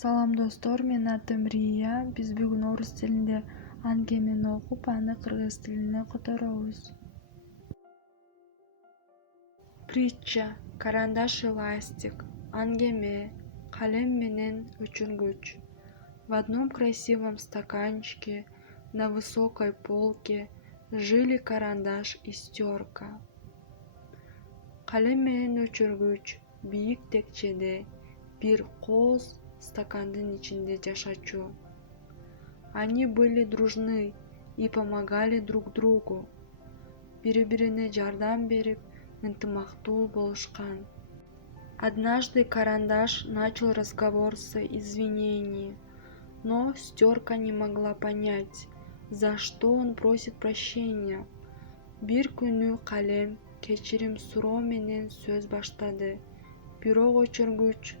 Салам достор, мен атым Рия. Биз бүгүн орус тилинде аңгемени окуп, аны кыргыз тилине которобуз. Притча, карандаш и ластик. Аңгеме, калем менен өчүргүч. В одном красивом стаканчике на высокой полке жили карандаш и стерка. Калем менен өчүргүч бийик текчеде бир кооз стакандын ичинде жашачу. Они были дружны и помогали друг другу. Бири-бирине жардам берип, ынтымактуу болушкан. Однажды карандаш начал разговор с извинений, но стерка не могла понять, за что он просит прощения. Бир күнү калем кечирим суроо менен сөз баштады. Бирок өчүргүч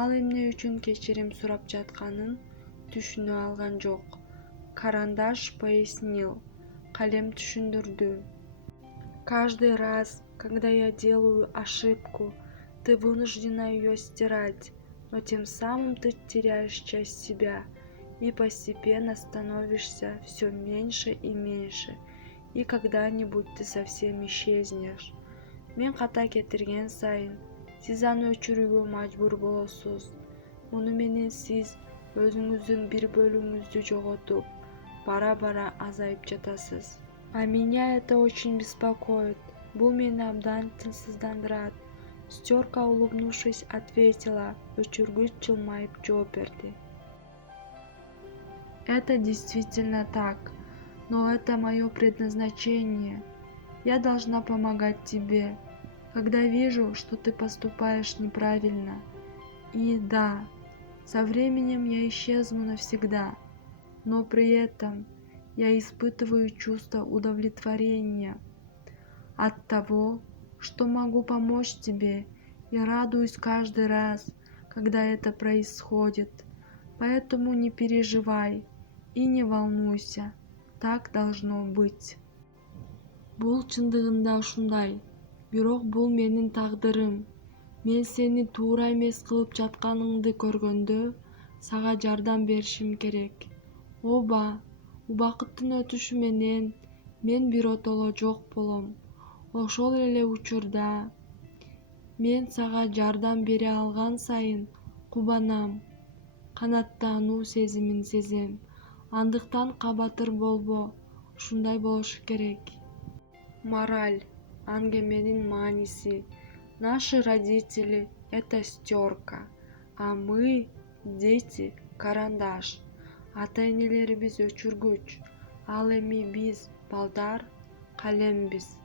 ал эмне үчүн кечирим сурап жатканын түшүнө алган жок. Карандаш пояснил, калем түшүндүрдү. Каждый раз, когда я делаю ошибку, ты вынуждена ее стирать, но тем самым ты теряешь часть себя и постепенно становишься все меньше и меньше, и когда-нибудь ты совсем исчезнешь. Мен ката кетирген сайын, сиз аны өчүрүүгө мажбур болосуз. Муну менен сиз өзүңүздүн бир бөлүгүңүздү жоготуп, бара-бара азайып жатасыз. А меня это очень беспокоит. Бул мени абдан тынчсыздандырат. Стерка, улыбнувшись, ответила, өчүргүч жылмайып жооп берди. Это действительно так, но это мое предназначение. Я должна помогать тебе, когда вижу, что ты поступаешь неправильно. И да, со временем я исчезну навсегда, но при этом я испытываю чувство удовлетворения от того, что могу помочь тебе, и радуюсь каждый раз, когда это происходит. Поэтому не переживай и не волнуйся, так должно быть. Бул чындыгында ушундай, бирок бул менин тагдырым. Мен сени туура эмес кылып жатканыңды көргөндө, сага жардам беришим керек. Ооба, убакыттын өтүшү менен мен биротоло жок болом. Ошол эле учурда мен сага жардам бере алган сайын кубанам, канаттануу сезимин сезем. Андыктан кабатыр болбо, ушундай болушу керек. Мораль. Аңгеменин мааниси. Наши родители – это стерка, а мы, дети, карандаш. Ата-энелерибиз өчүргүч, ал эми биз, балдар, калембиз.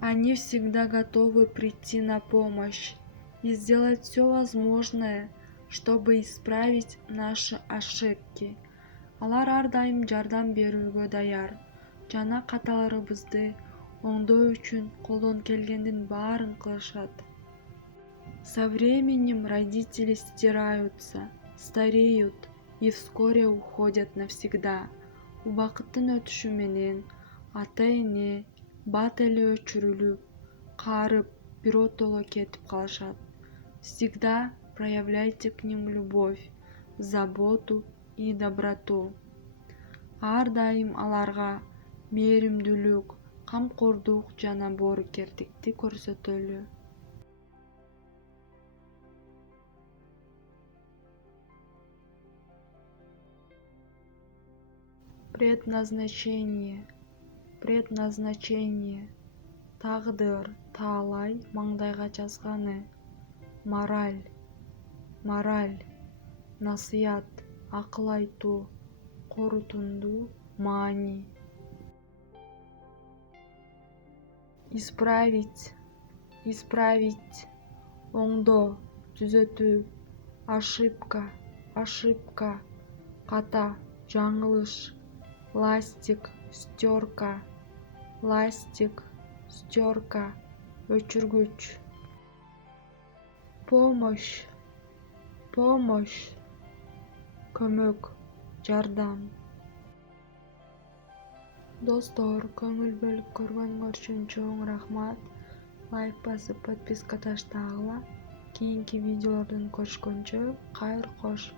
Они всегда готовы прийти на помощь и сделать все возможное, чтобы исправить наши ошибки. Алар ар дайым жардам берүүгө даяр жана каталарыбызды оңдоо үчүн колдон келгендин баарын кылышат. Со временем родители стираются, стареют и вскоре уходят навсегда. Убакыттын өтүшү менен ата-эне бат эле өчүрүлүп, каарып, биротоло кетип калышат. Всегда проявляйте к ним любовь, заботу и доброту. Ар дайым аларга мээримдүүлүк, камкордук жана боорукердикти көрсөтөлү. Предназначение. Предназначение. Тагдыр, таалай маңдайга жазганы. Мораль. Мораль. Насыят, акыл айтуу, корутундуу маани. Исправить. Исправить. Оңдоо, түзөтүү. Ошибка. Ошибка. Ката, жаңылыш. Ластик, стерка. Ластик, стерка, өчүргүч. Помощь. Помощь. Көмөк, жардам. Достор, көңүл бөлүп көргөнүңөр үчүн чоң рахмат. Лайк басып, подписка таштагыла. Кийинки видеолордон көрүшкөнчө, кайыр кош.